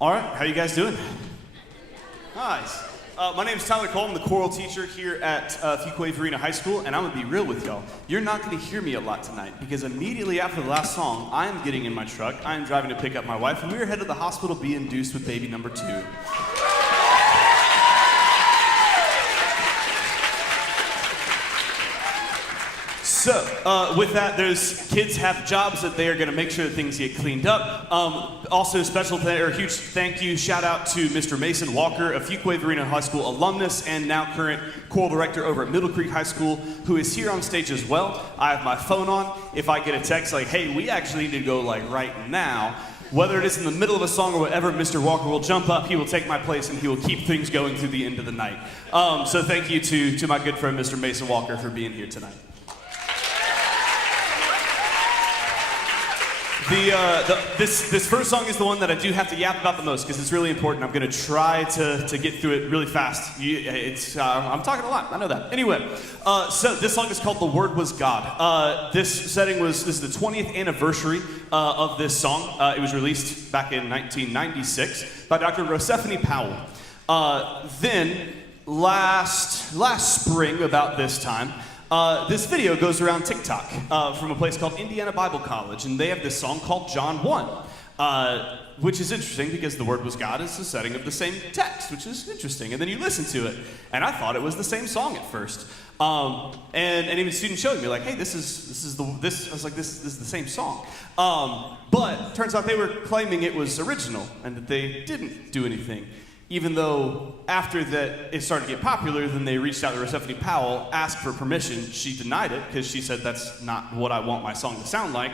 All right, how you guys doing? Nice. My name is Tyler Cole. I'm the choral teacher here at Fuquay-Varina High School, and I'm going to be real with y'all. You're not going to hear me a lot tonight, because immediately after the last song, I'm getting in my truck, I'm driving to pick up my wife, and we are headed to the hospital to be induced with baby number 2. So, with that, kids have jobs that they are going to make sure that things get cleaned up. Also, huge thank you, shout out to Mr. Mason Walker, a Fuquay-Varina High School alumnus and now current choral director over at Middle Creek High School, who is here on stage as well. I have my phone on. If I get a text like, hey, we actually need to go like right now, whether it is in the middle of a song or whatever, Mr. Walker will jump up, he will take my place, and he will keep things going through the end of the night. So thank you to my good friend, Mr. Mason Walker, for being here tonight. This first song is the one that I do have to yap about the most because it's really important. I'm going to try to get through it really fast. I'm talking a lot. I know that. Anyway, so this song is called "The Word Was God." This is the 20th anniversary of this song. It was released back in 1996 by Dr. Rosephine Powell. Then last spring, about this time, this video goes around TikTok from a place called Indiana Bible College, and they have this song called John 1, which is interesting because the Word was God is the setting of the same text, which is interesting. And then you listen to it, and I thought it was the same song at first. And even students showed me like, hey, this is the same song. But turns out they were claiming it was original and that they didn't do anything. Even though after that it started to get popular, then they reached out to Rosephine Powell, asked for permission. She denied it because she said that's not what I want my song to sound like.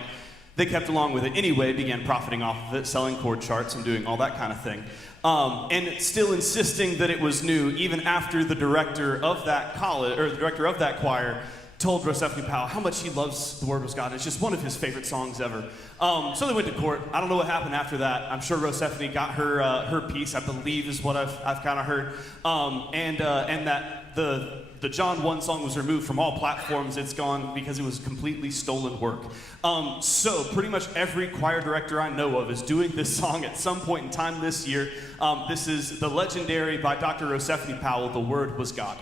They kept along with it anyway, began profiting off of it, selling chord charts and doing all that kind of thing. And still insisting that it was new, even after the director of that college, or the director of that choir, told Rosephine Powell how much he loves The Word Was God. It's just one of his favorite songs ever. So they went to court. I don't know what happened after that. I'm sure Rosephine got her piece, I believe is what I've kind of heard. And that the John 1 song was removed from all platforms. It's gone because it was completely stolen work. So pretty much every choir director I know of is doing this song at some point in time this year. This is the legendary, by Dr. Rosephine Powell, The Word Was God.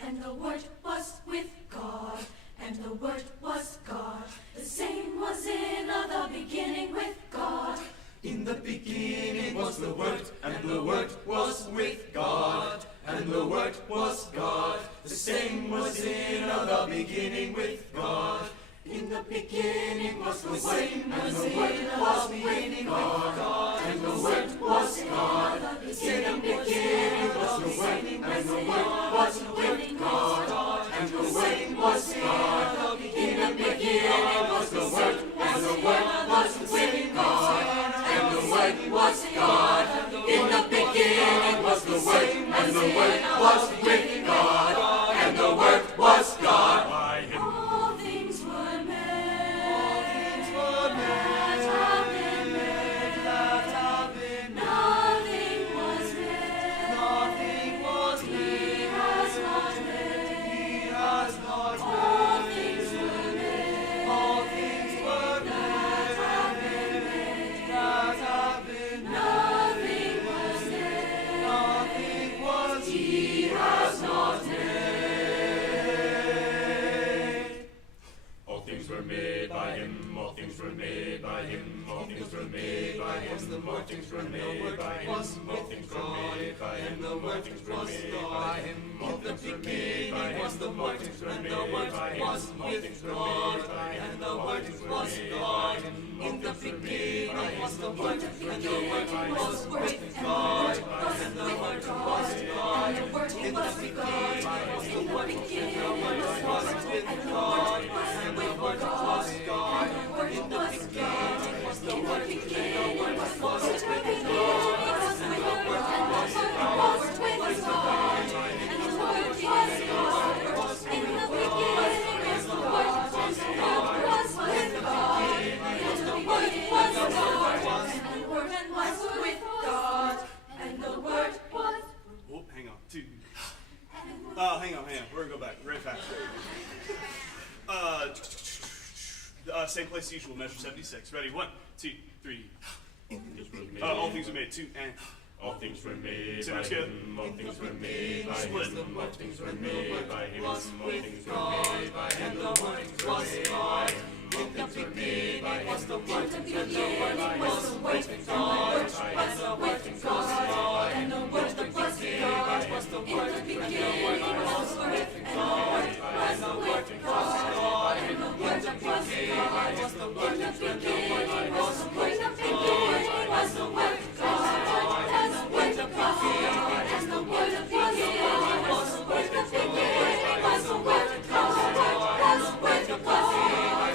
And the Word was with God, and the Word was God. The same was in the beginning with God. In the beginning was the Word, and the Word was with God, and the Word was God. The same was in the beginning with God. In the beginning was the Word, and the Word was with God, and the Word was God. In the beginning was the Word, and the Word was with God, and the Word was God. In the beginning was the Word, and the Word was with God, and the Word was God. In the beginning was the Word, and the Word was with God, and the Word was God. By Him all things were made. All things were made by Him, all things were made by Him, the Word was by Him, all things were made by Him, the Word was with God, and the Word was God. In the beginning was the Word, and the Word was with God, and the Word was God. In the beginning was the Word, and the Word was with God, and the Word was God. In the beginning was the Word, and the Word was with God, and the Word was God. In the beginning was the Word, and the Word was God. In the beginning Same place as usual, measure 76. Ready? 1, 2, 3. All things were made. 2 and... All things were made Two by together. him, all things were made by Split. him, all things were made by him, all things were made by him, all things were made by him, all things were made by him, all things were made by him, all things were made by him, all things were made by him, And the Word was God. In the beginning was the Word, and the Word was with God. And the Word was God. In the beginning was the Word, in the beginning was the Word of God. And the Word of God. And the Word of God was the Word. In the beginning was the Word of God. And the Word of God.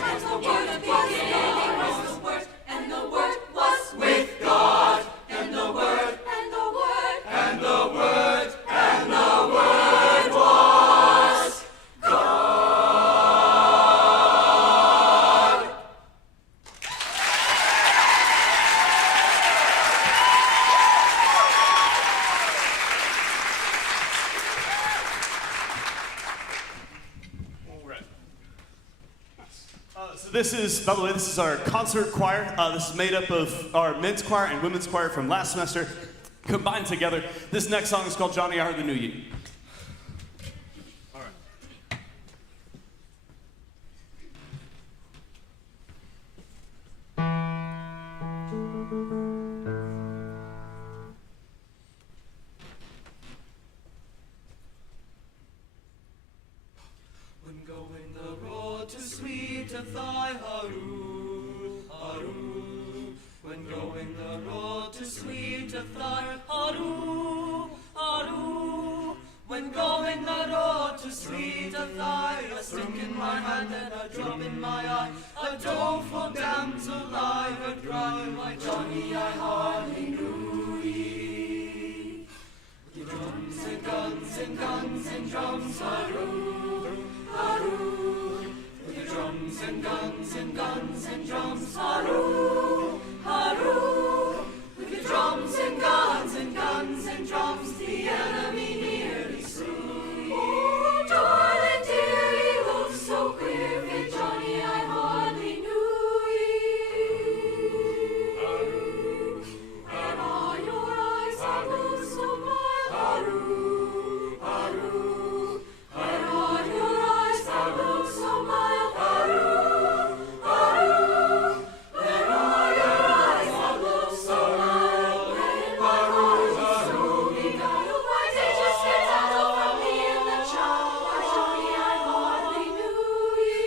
And the Word of God was the Word, and the Word was with God, and the Word, and the Word, and the Word, and the Word was God. All right. So this is, by the way, this is our concert choir. This is made up of our men's choir and women's choir from last semester combined together. This next song is called Johnny I Hardly Knew You. All right. When going the road to sweet thy haru, haru. When going the road to sweet thy haru, haru. When going the road to sweet thy, a stick in my hand and a drop in my eye, a doleful damsel I heard cry, my Johnny I hardly knew ye. With drums and guns and guns and drums, haru, haru. With the drums and guns and guns and drums, haru, haru. With the drums and guns and guns and drums, the enemy nearly slew. Oh, darling dear, ye look so queer, fit Johnny, I hardly knew ye. And all your eyes have looked so mild, Haru, haru, and all your eyes have looked so mild, haru, haru. and all your eyes have looked so mild, when my heart is so beguiled, why did you sit down from me in the child? Why, Johnny, I hardly knew ye.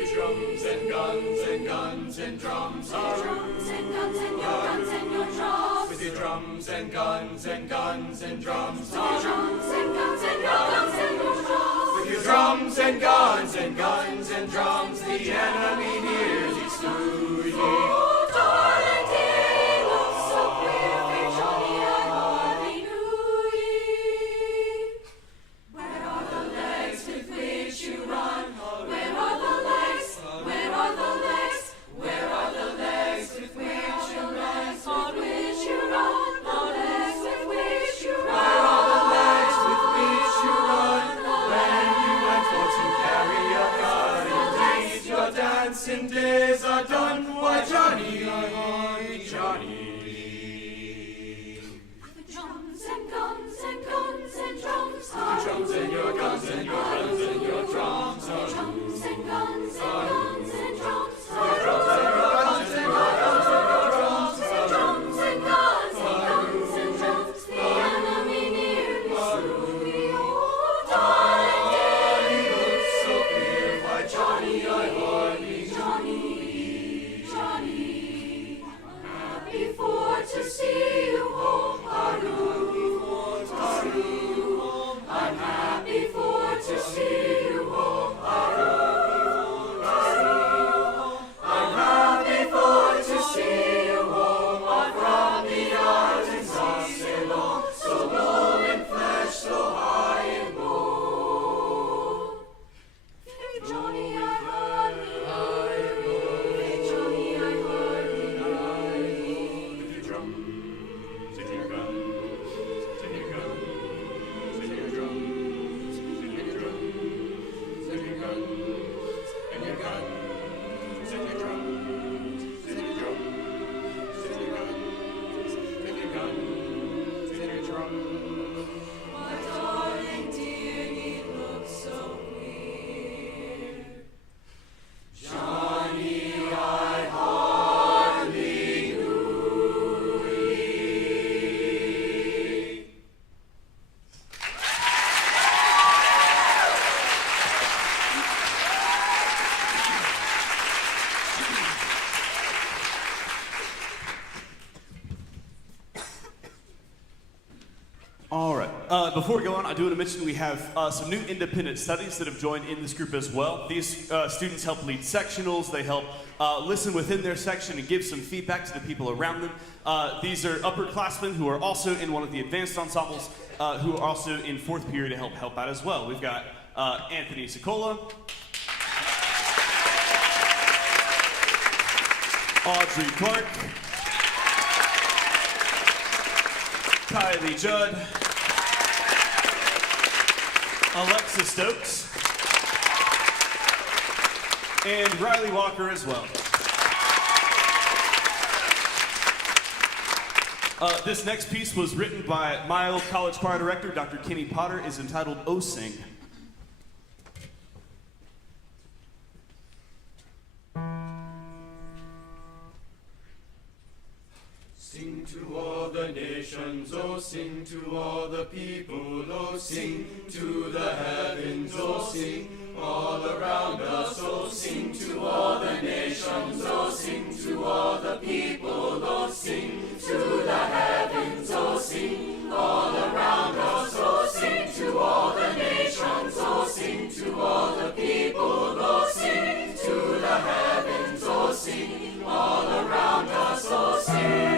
With drums and guns and guns and drums, haru. Drums and guns and your guns and your drums. With your drums and guns and guns and drums, Drums and guns and your guns and your drums. with your drums and guns and guns and drums, the enemy nearly slew ye. Oh, darling dear, ye look so queer, fair Johnny, I hardly knew ye. Where are the legs with which you run? Where are the legs? Where are the legs? Where are the legs with which you run? On which you run? The legs with which you run? Where are the legs with which you run when you went for to carry a gun? Indeed, your dancing day All right. Before we go on, I do want to mention we have some new independent studies that have joined in this group as well. These students help lead sectionals. They help listen within their section and give some feedback to the people around them. These are upperclassmen who are also in one of the advanced ensembles, who are also in fourth period to help out as well. We've got Anthony Sicola, Audrey Clark, Kylie Judd, Alexa Stokes, and Riley Walker as well. This next piece was written by my old college choir director, Dr. Kenny Potter, is entitled "O Sing." Sing to all the nations, oh sing to all the people, oh sing to the heavens, oh sing all around us, oh sing to all the nations, oh sing to all the people, oh sing to the heavens, oh sing all around us, oh sing to all the nations, oh sing to all the people, oh sing to the heavens, oh sing all around us, oh sing.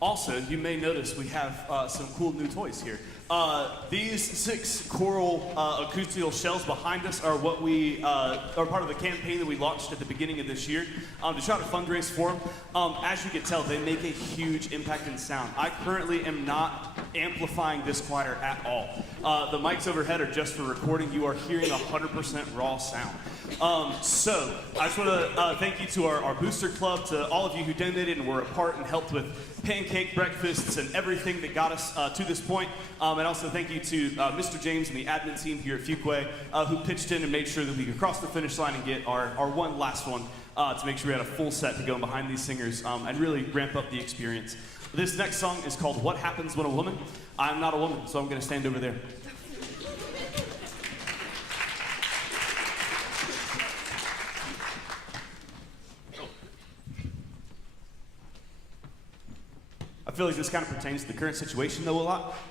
Also, you may notice we have some cool new toys here. These 6 Choral acoustical shells behind us are what we are part of the campaign that we launched at the beginning of this year to try to fundraise for them. As you can tell, they make a huge impact in sound. I currently am not amplifying this choir at all. The mics overhead are just for recording. You are hearing 100% raw sound. So I just want to thank you to our booster club, to all of you who donated and were a part and helped with pancake breakfasts and everything that got us to this point. And also thank you to Mr. James and the admin team here at Fuquay who pitched in and made sure that we could cross the finish line and get our one last one to make sure we had a full set to go behind these singers and really ramp up the experience. This next song is called What Happens When a Woman. I'm not a woman, so I'm going to stand over there. I feel like this kind of pertains to the current situation though a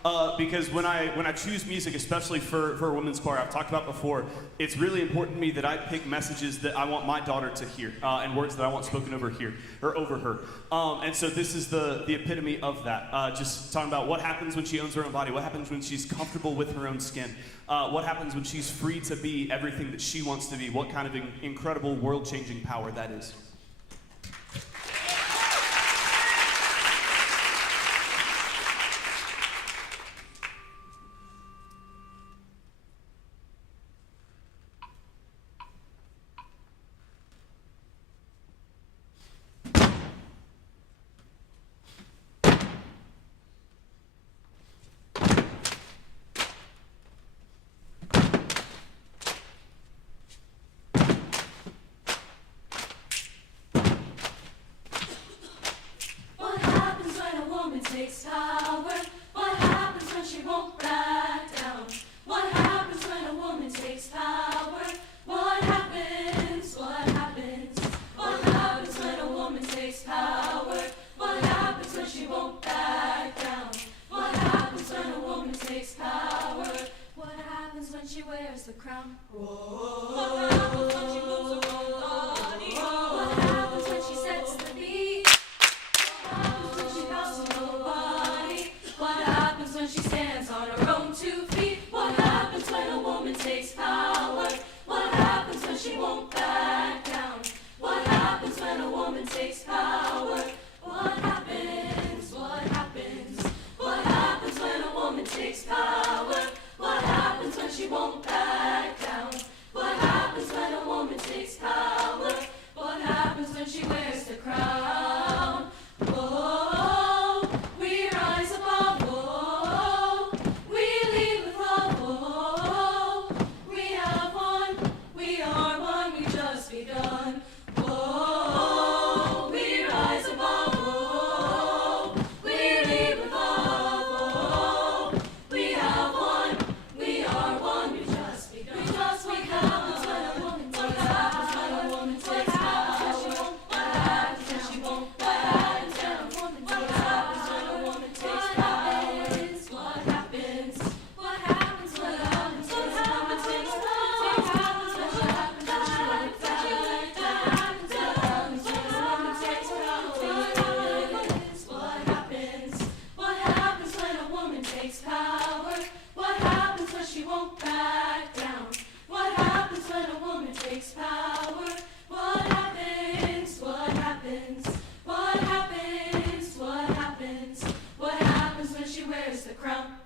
lot, because when I choose music, especially for a women's choir, I've talked about before, it's really important to me that I pick messages that I want my daughter to hear, and words that I want spoken over here, or over her. And so this is the epitome of that, just talking about what happens when she owns her own body, what happens when she's comfortable with her own skin, what happens when she's free to be everything that she wants to be, what kind of incredible world-changing power that is. takes power? What happens when she won't back down? What happens when a woman takes power? What happens when she wears the crown? What happens when she moves her own body? What happens when she sets the beat? What happens when she bows to nobody? What happens when she stands on her own 2 feet? What happens when a woman takes power? What happens when she won't back down? What happens when a woman takes power? What happens? What happens? What happens when a woman takes power? What happens when she won't back down? What happens when a woman takes power? What happens when she wears the crown? Whoa, we rise above. Whoa, we lead with love. Whoa, we have won. We are one. We just begun. Whoa, we rise above. Whoa, we lead with love. Whoa, we have won. We are one. We just begun. We just begun. What happens when a woman takes power? What happens when she won't? What happens when a woman takes power? What happens? What happens when a woman takes power? What happens when she won't? What happens when she won't? What happens when a woman takes power? What happens? What happens when a woman takes power? What happens when she won't back down? What happens when a woman takes power? What happens? What happens? What happens? What happens? What happens when she wears the crown?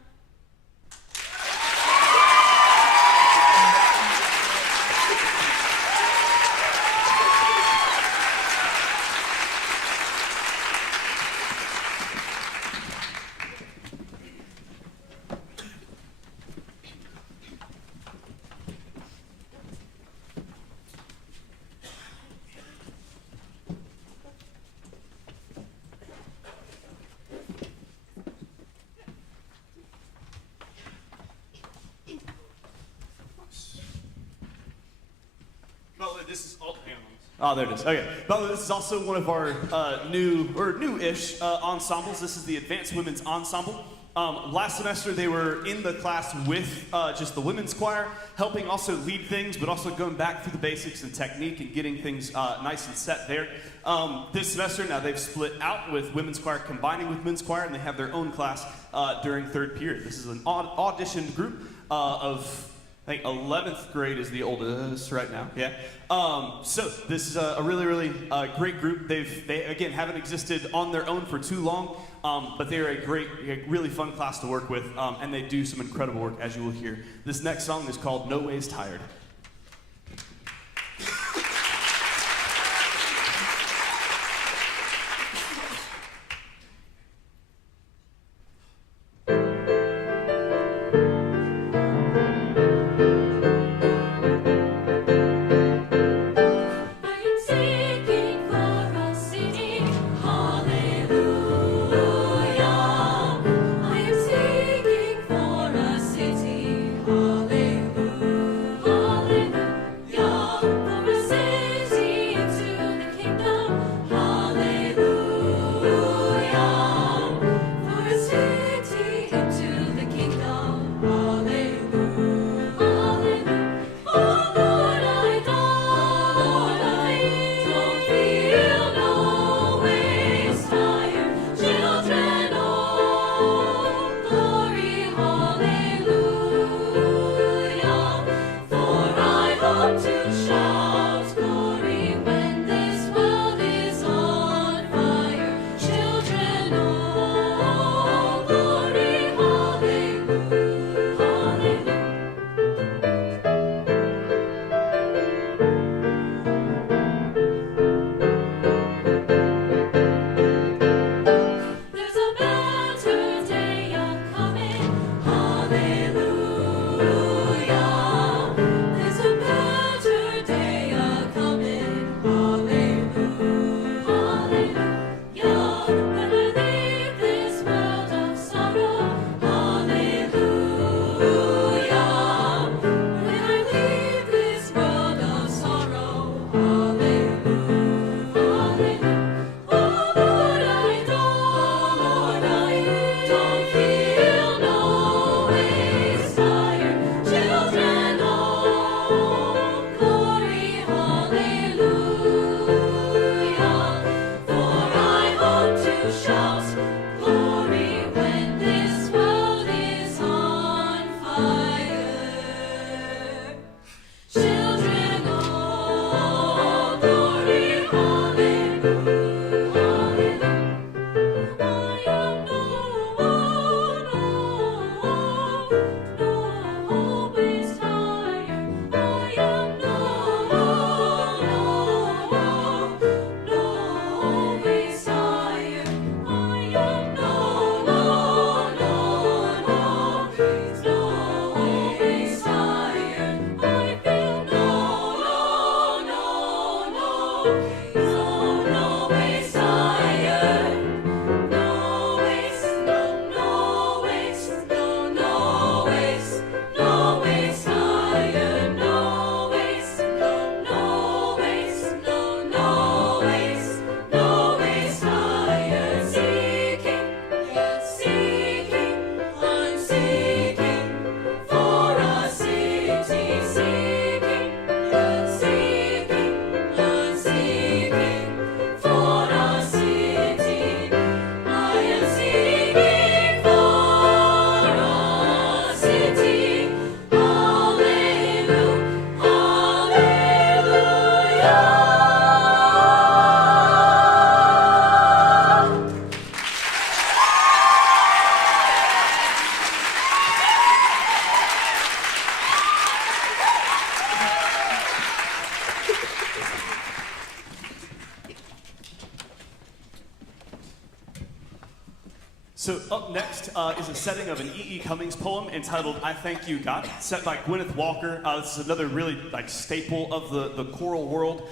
Butler, this is all. Hang on. Oh, there it is. Okay. Butler, this is also one of our new-ish ensembles. This is the Advanced Women's Ensemble. Last semester, they were in the class with just the women's choir, helping also lead things, but also going back through the basics and technique and getting things nice and set there. This semester, now they've split out with women's choir, combining with men's choir, and they have their own class during third period. This is an auditioned group of, I think 11th grade is the oldest right now. Yeah. So this is a really, really great group. They again haven't existed on their own for too long, but they're a really fun class to work with, and they do some incredible work, as you will hear. This next song is called No Ways Tired. Hallelujah. So up next is a setting of an E.E. Cummings poem entitled "I Thank You, God," set by Gwyneth Walker. This is another really staple of the choral world.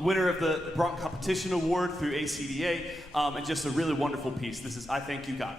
Winner of the Bronx Competition Award through ACDA, and just a really wonderful piece. This is "I Thank You, God."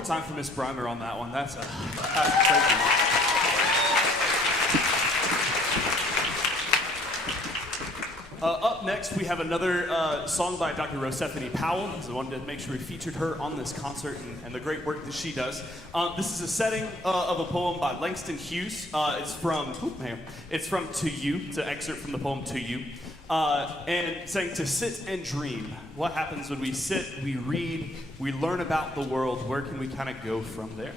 more time for Miss Breimer on that one. That's crazy. Up next, we have another song by Dr. Rosephanie Powell. So I wanted to make sure we featured her on this concert and the great work that she does. This is a setting of a poem by Langston Hughes. It's from To You. It's an excerpt from the poem To You. And saying to sit and dream. What happens when we sit, we read, we learn about the world? Where can we kind of go from there?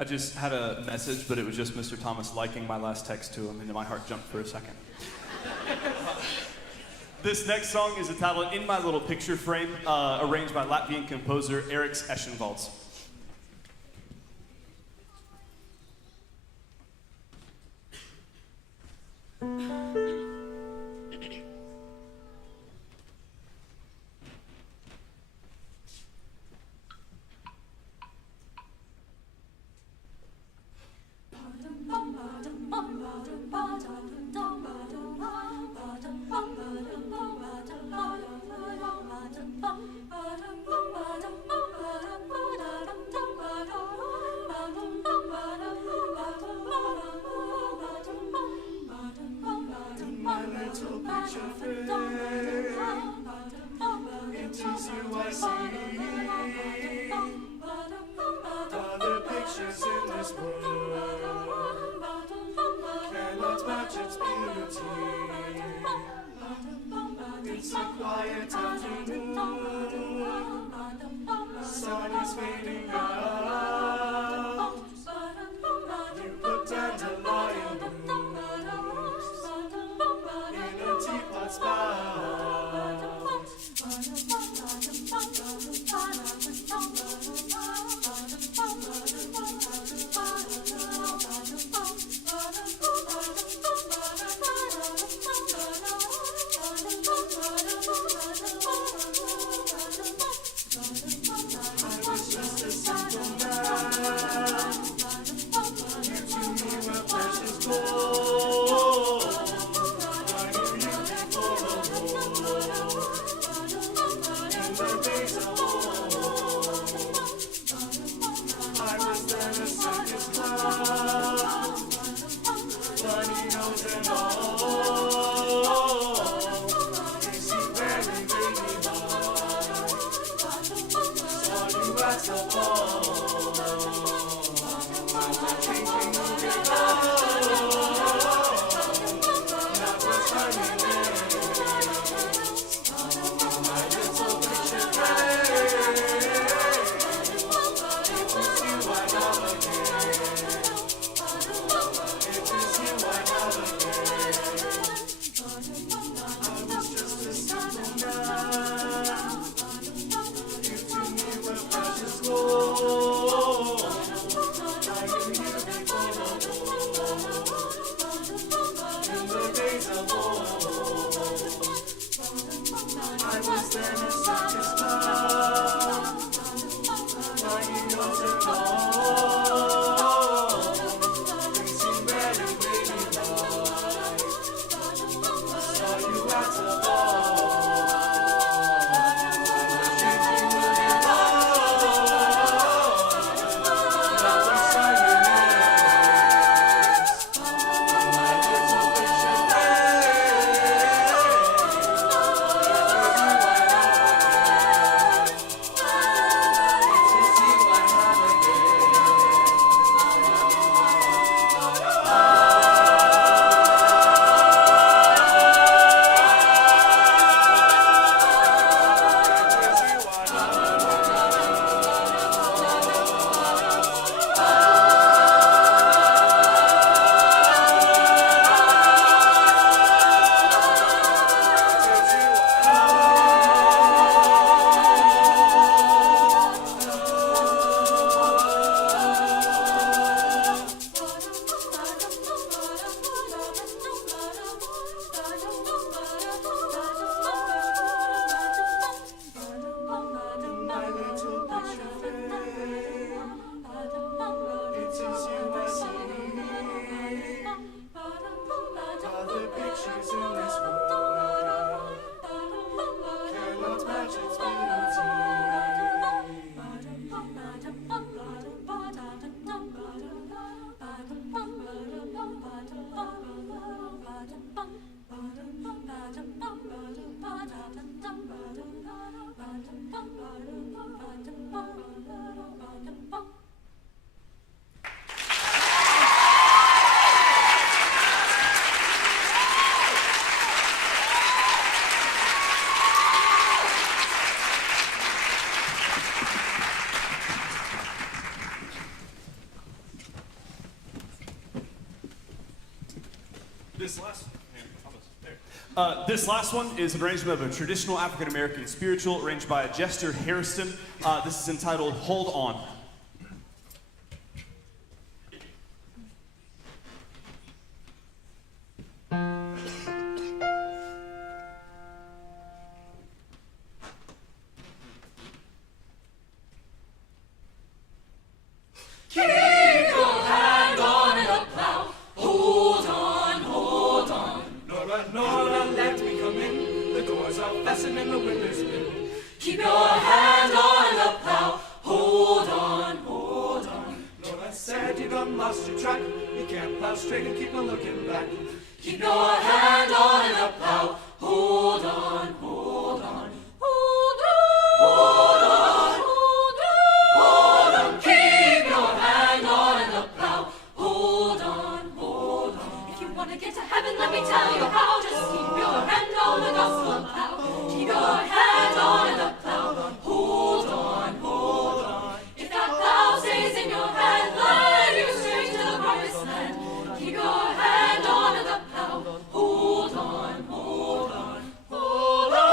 I just had a message, but it was just Mr. Thomas liking my last text to him, and my heart jumped for a second. This next song is entitled In My Little Picture Frame, arranged by Latvian composer Eriks Eschenvalds. This last one is an arrangement of a traditional African American spiritual arranged by Jester Harrison. This is entitled Hold On. Keep your hand on the plow. Hold on, hold on. Nora, Nora, let me come in. The doors are fastened and the windows in. Keep your hand on the plow. Hold on, hold on. Nora said you done lost your track. You can't plow straight and keep on looking back. Keep your hand on the plow. Hold on, hold on. Hold on, hold on, hold on, hold on. Keep your hand on the plow. Hold on, hold on. If you want to get to heaven, let me tell you how. Just keep your hand on the gospel plow. Keep your hand on the plow. Hold on, hold on. If that plow stays in your hand, lead you straight to the promised land. Keep your hand on the plow. Hold on, hold on. Hold on,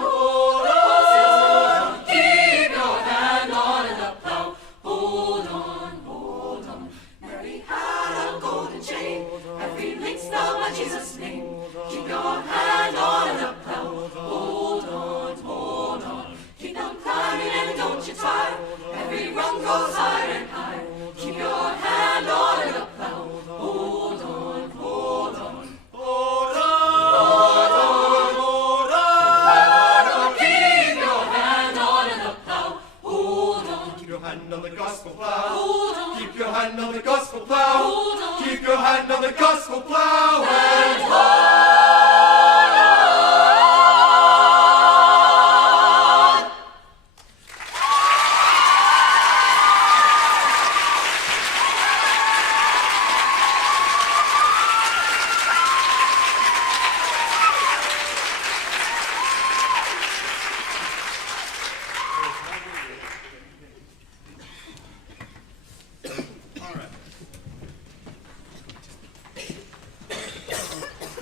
hold on. Keep your hand on the plow. Hold on, hold on. Mary had a golden chain. Every link's down by Jesus' name. Keep your hand on the plow. Hold on, hold on. Keep on climbing and don't you tire. Every rung goes higher and higher. Keep your hand on the plow. Hold on, hold on. Hold on, hold on. Keep your hand on the plow. Hold on. Keep your hand on the gospel plow. Hold on. Keep your hand on the gospel plow. Hold on. Keep your hand on the gospel plow. And Hold on.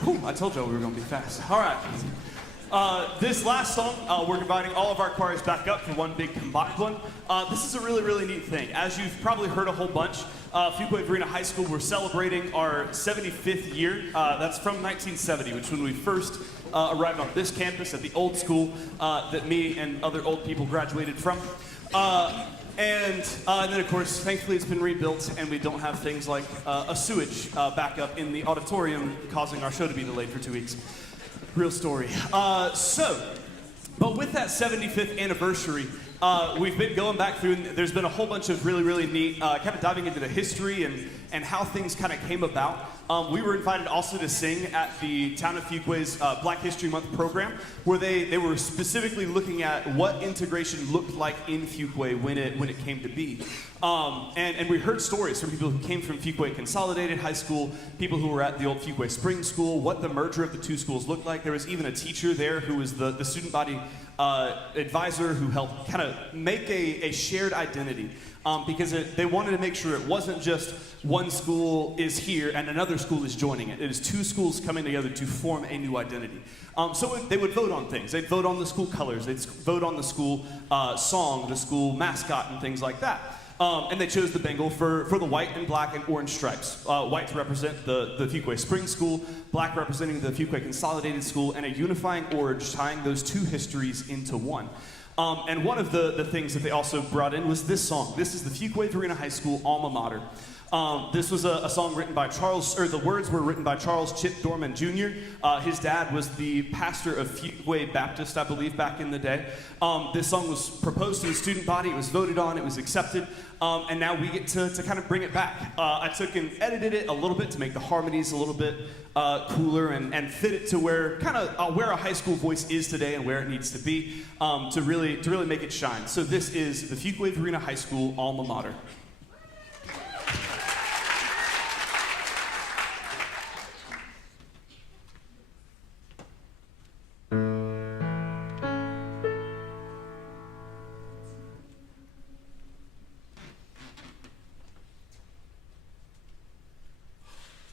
Whew, I told y'all we were going to be fast. All right. This last song, we're inviting all of our choirs back up for one big combined one. This is a really, really neat thing. As you've probably heard a whole bunch, Fuquay-Varina High School, we're celebrating our 75th year. That's from 1970, which when we first arrived on this campus at the old school that me and other old people graduated from. And then, of course, thankfully it's been rebuilt, and we don't have things like a sewage backup in the auditorium, causing our show to be delayed for 2 weeks. Real story. But with that 75th anniversary, we've been going back through, and there's been a whole bunch of really, really neat, kind of diving into the history and how things kind of came about. We were invited also to sing at the Town of Fuquay's Black History Month program, where they were specifically looking at what integration looked like in Fuquay when it came to be. And we heard stories from people who came from Fuquay Consolidated High School, people who were at the old Fuquay Spring School, what the merger of the two schools looked like. There was even a teacher there who was the student body advisor who helped kind of make a shared identity. Because they wanted to make sure it wasn't just one school is here and another school is joining it. It is two schools coming together to form a new identity. So they would vote on things. They'd vote on the school colors. They'd vote on the school song, the school mascot, and things like that. And they chose the Bengal for the white and black and orange stripes. White to represent the Fuquay Spring School, black representing the Fuquay Consolidated School, and a unifying orange tying those two histories into one. And one of the things that they also brought in was this song. This is the Fuquay-Varina High School alma mater. This was a song written by the words were written by Charles Chip Dorman Jr. His dad was the pastor of Fuquay Baptist, I believe, back in the day. This song was proposed to the student body, it was voted on, it was accepted, and now we get to kind of bring it back. I took and edited it a little bit to make the harmonies a little bit cooler and fit it to where where a high school voice is today and where it needs to be to really make it shine. So this is the Fuquay-Varina High School alma mater.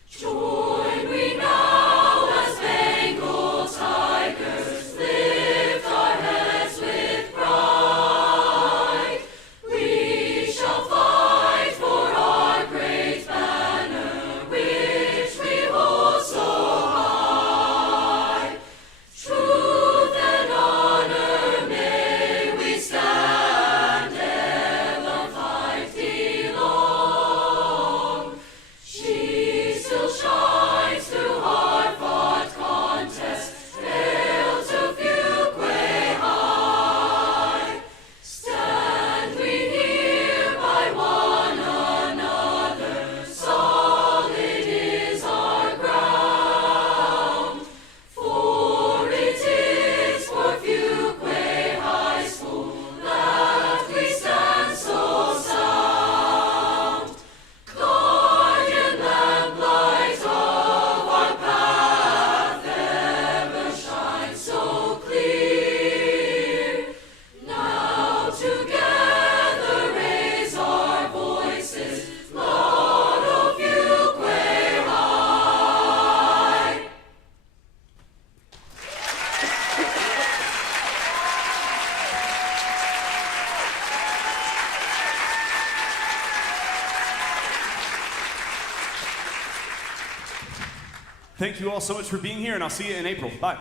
Join we now as Thank you all so much for being here, and I'll see you in April. Bye.